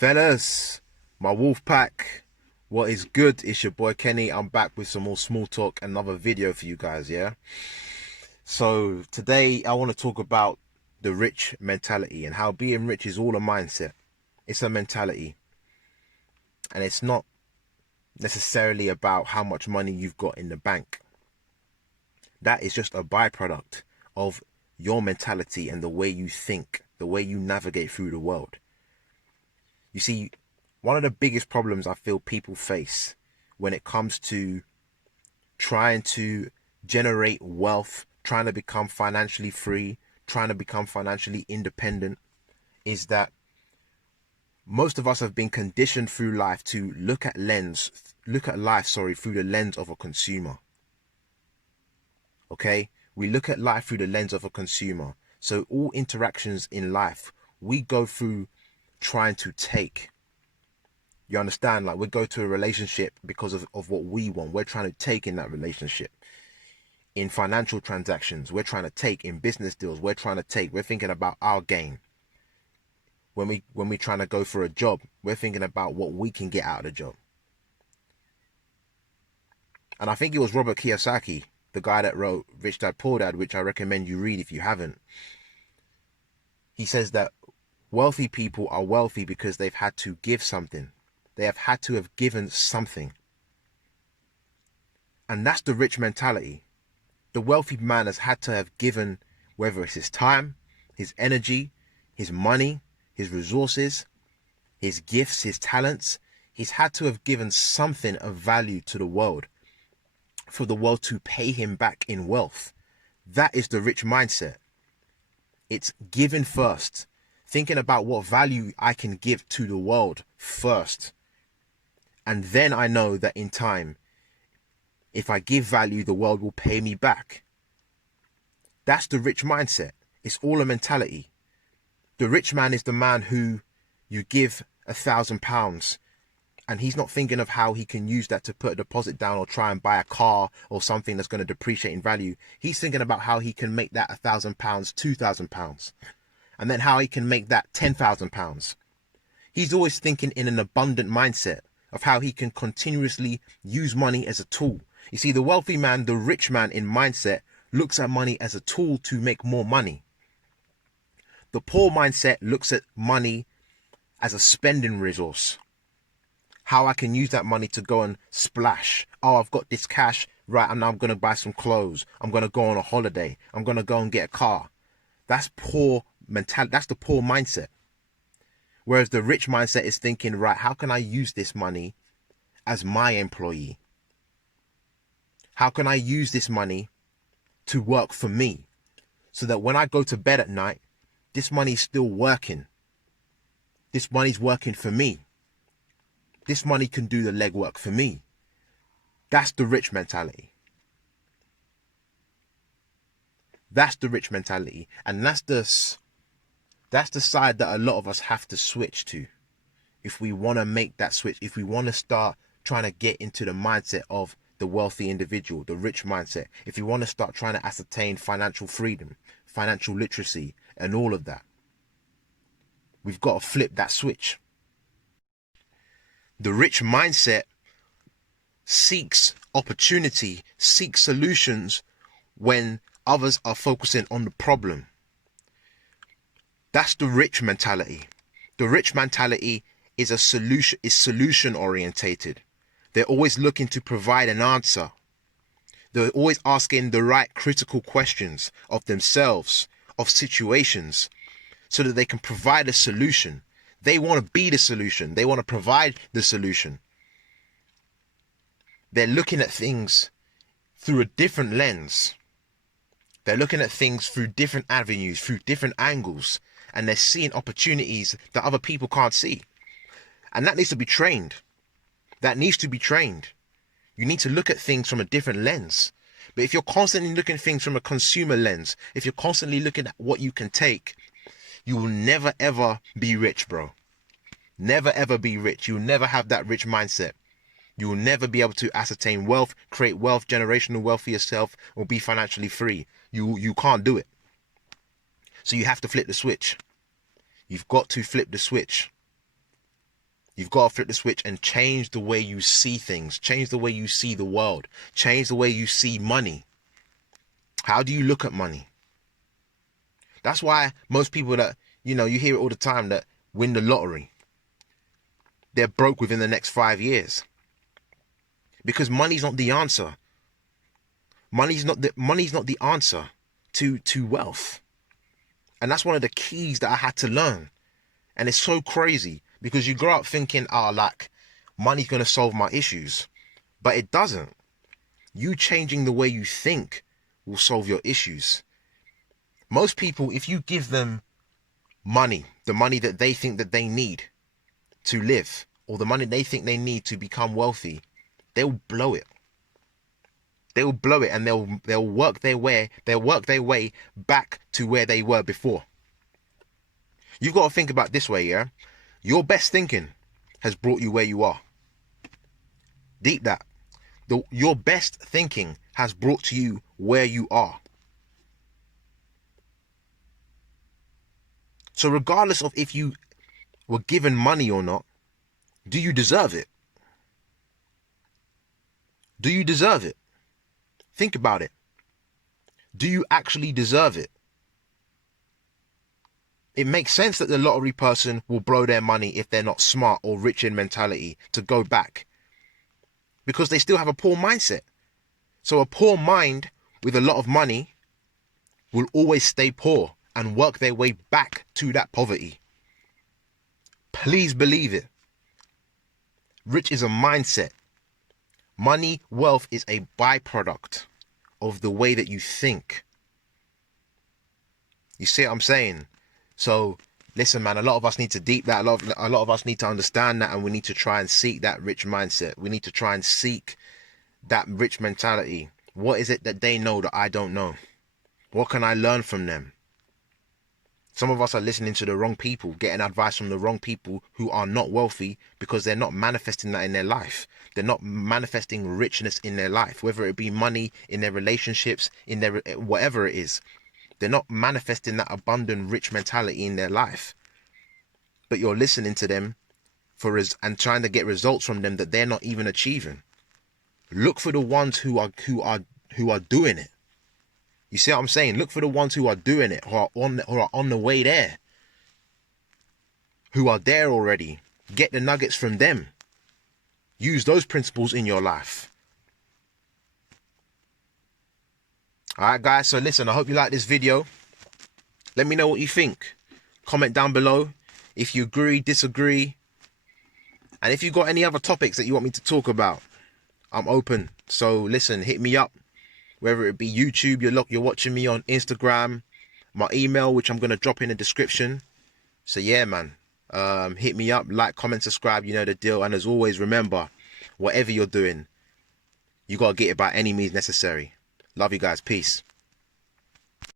Fellas, my wolf pack, what is good? It's your boy Kenny. I'm back with some more small talk, another video for you guys, yeah? So today I want to talk about the rich mentality and how being rich is all a mindset. It's a mentality. And it's not necessarily about how much money you've got in the bank. That is just a byproduct of your mentality and the way you think, the way you navigate through the world. You see, one of the biggest problems I feel people face when it comes to trying to generate wealth, trying to become financially free, trying to become financially independent, is that most of us have been conditioned through life to look at life, through the lens of a consumer. Okay? We look at life through the lens of a consumer. So all interactions in life, we go through trying to take. You understand? Like, we go to a relationship because of what we want. We're trying to take in that relationship. In financial transactions, we're trying to take. In business deals, we're trying to take. We're thinking about our gain. When we're trying to go for a job, we're thinking about what we can get out of the job. And I think it was Robert Kiyosaki, the guy that wrote Rich Dad Poor Dad, which I recommend you read if you haven't. He says that wealthy people are wealthy because they've had to give something. They have had to have given something. And that's the rich mentality. The wealthy man has had to have given, whether it's his time, his energy, his money, his resources, his gifts, his talents. He's had to have given something of value to the world for the world to pay him back in wealth. That is the rich mindset. It's giving first, thinking about what value I can give to the world first. And then I know that in time, if I give value, the world will pay me back. That's the rich mindset. It's all a mentality. The rich man is the man who you give £1,000 and he's not thinking of how he can use that to put a deposit down or try and buy a car or something that's going to depreciate in value. He's thinking about how he can make that £1,000, £2,000, and then how he can make that £10,000. He's always thinking in an abundant mindset of how he can continuously use money as a tool. You see, the wealthy man, the rich man in mindset, looks at money as a tool to make more money. The poor mindset looks at money as a spending resource. How I can use that money to go and splash. Oh, I've got this cash, right, and now I'm going to buy some clothes. I'm going to go on a holiday. I'm going to go and get a car. That's poor mentality. That's the poor mindset. Whereas the rich mindset is thinking, right, how can I use this money as my employee? How can I use this money to work for me so that when I go to bed at night, this money's still working. This money's working for me. This money can do the legwork for me. That's the rich mentality. That's the rich mentality. And that's the side that a lot of us have to switch to. If we want to make that switch, if we want to start trying to get into the mindset of the wealthy individual, the rich mindset, if we want to start trying to ascertain financial freedom, financial literacy, and all of that, we've got to flip that switch. The rich mindset seeks opportunity, seeks solutions when others are focusing on the problem. That's the rich mentality. The rich mentality is solution orientated. They're always looking to provide an answer. They're always asking the right critical questions of themselves, of situations, so that they can provide a solution. They want to be the solution. They want to provide the solution. They're looking at things through a different lens. They're looking at things through different avenues, through different angles, and they're seeing opportunities that other people can't see. And that needs to be trained. That needs to be trained. You need to look at things from a different lens. But if you're constantly looking at things from a consumer lens, if you're constantly looking at what you can take, you will never ever be rich, bro. Never ever be rich. You will never have that rich mindset. You will never be able to ascertain wealth, create wealth, generational wealth for yourself, or be financially free. You can't do it. So you have to flip the switch. You've got to flip the switch. You've got to flip the switch and change the way you see things, change the way you see the world, change the way you see money. How do you look at money? That's why most people that, you hear it all the time, that win the lottery, they're broke within the next 5 years. Because money's not the answer. Money's not the answer to wealth. And that's one of the keys that I had to learn. And it's so crazy because you grow up thinking, like, money's going to solve my issues. But it doesn't. You changing the way you think will solve your issues. Most people, if you give them money, the money that they think that they need to live, or the money they think they need to become wealthy, they'll blow it. They'll blow it, and they'll work their way back to where they were before. You've got to think about this way, yeah? Your best thinking has brought you where you are. Deep that. Your best thinking has brought you where you are. So regardless of if you were given money or not, do you deserve it? Do you deserve it? Think about it. Do you actually deserve it? It makes sense that the lottery person will blow their money if they're not smart or rich in mentality to go back, because they still have a poor mindset. So a poor mind with a lot of money will always stay poor and work their way back to that poverty. Please believe it. Rich is a mindset. Money, wealth is a byproduct of the way that you think. You see what I'm saying? So listen, man, a lot of us need to deep that. A lot of us need to understand that, and we need to try and seek that rich mindset. We need to try and seek that rich mentality. What is it that they know that I don't know? What can I learn from them? Some of us are listening to the wrong people, getting advice from the wrong people who are not wealthy, because they're not manifesting that in their life. They're not manifesting richness in their life, whether it be money, in their relationships, in their whatever it is. They're not manifesting that abundant, rich mentality in their life. But you're listening to them and trying to get results from them that they're not even achieving. Look for the ones who are doing it. You see what I'm saying? Look for the ones who are doing it, who are on the way there, who are there already. Get the nuggets from them. Use those principles in your life. All right, guys. So listen, I hope you like this video. Let me know what you think. Comment down below if you agree, disagree. And if you've got any other topics that you want me to talk about, I'm open. So listen, hit me up. Whether it be YouTube, you're watching me on Instagram, my email, which I'm going to drop in the description. So yeah, man, hit me up, like, comment, subscribe, you know the deal. And as always, remember, whatever you're doing, you got to get it by any means necessary. Love you guys. Peace.